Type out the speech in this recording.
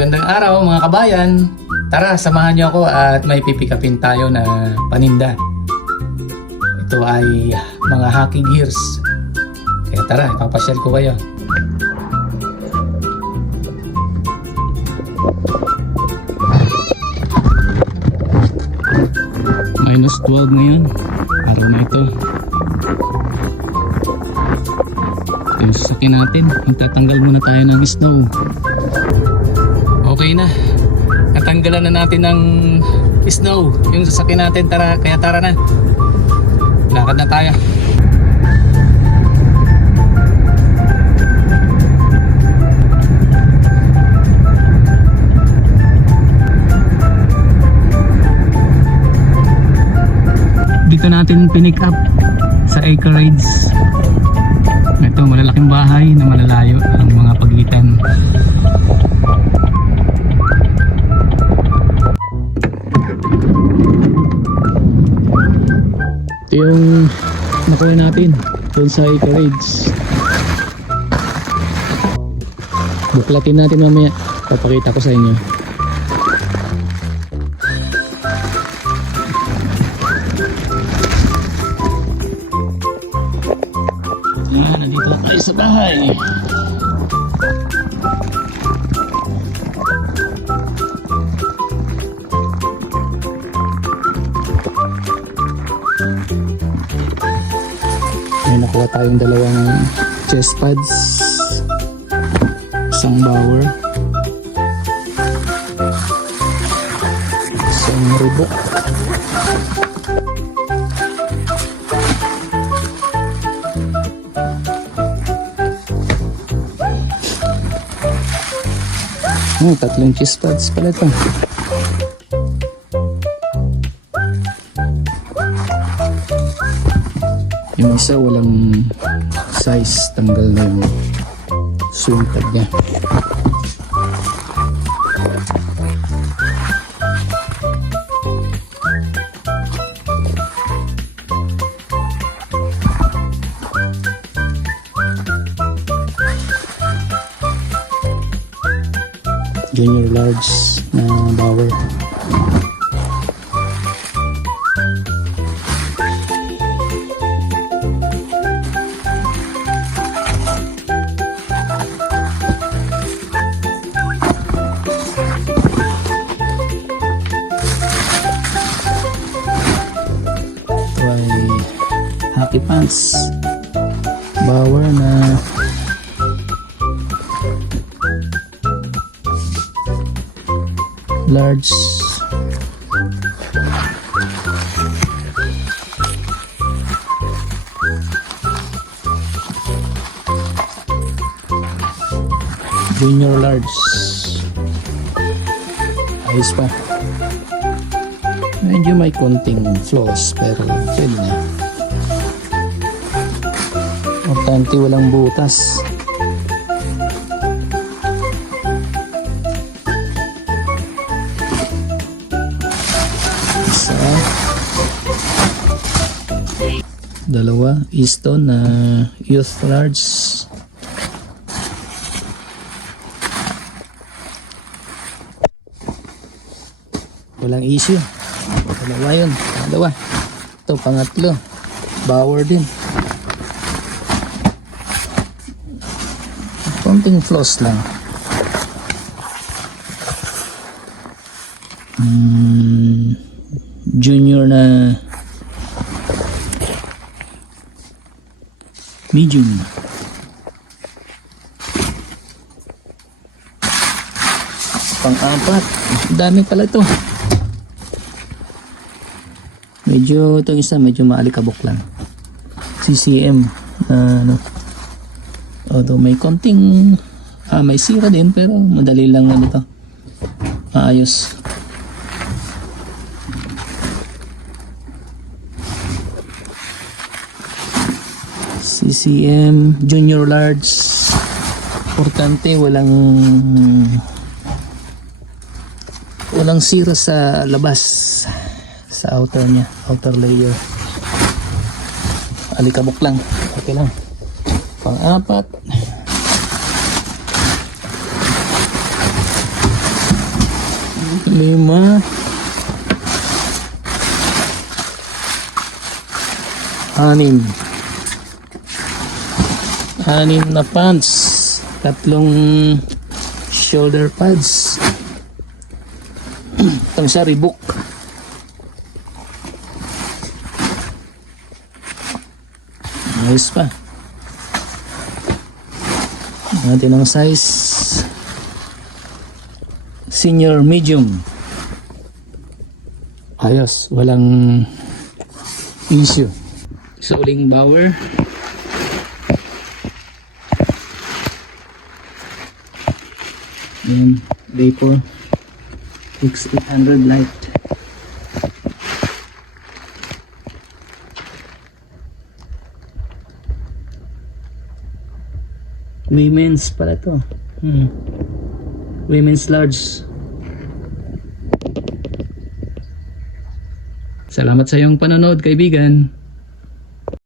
Magandang araw mga kabayan. Tara, samahan niyo ako at may pipikapin tayo na paninda. Ito ay mga hockey gears. Kaya tara, ipapasyal ko kayo. -12 ngayon. Araw na ito. Ito yung sasakyan natin. Magtatanggal muna tayo ng snow. Okay na. Natanggalan na natin ng snow yung sasakyan natin. Kaya tara na. Lakad na tayo. Dito natin pinick up sa Acreage. Ito, malalaking bahay na malalayo ang mga pagitan. Ito yung nakuha natin doon sa Acreage. Buklatin natin mamaya, papakita ko sa inyo. Nandito na tayo sa bahay. May nakuha tayong dalawang chest pads, isang bower, isang ribok, tatlong chest pads pala ito. Yung isa walang size, tanggal na yung swing tag niya. Junior large na bower. Ito ay hockey pants bower na large. Junior large. Ayos pa. Medyo may konting flaws pero pwede na. Importante walang butas. Dalawa Easton na youth large. Walang issue. Dalawa yun. Dalawa. Ito pangatlo. Bower din. Konting flaws lang. Junior na medium. Pang-apat. Dami pala ito. Medyo itong isa medyo maalikabok lang. CCM ano. Although may konting may sira din pero madali lang ano to. Maayos. CCM junior large. Importante walang sira sa labas, sa outer niya, outer layer. Alikabok lang, okay lang. Pang-apat 5, 6, 6 na pants, 3 shoulder pads. Itong sa Reebok. Ayos pa. Natin ang size senior medium. Ayos, walang issue. Suling Bauer. Ayan, Vapor X800 Lite. Women's pala to. Women's large. Salamat sa iyong panonood, kaibigan.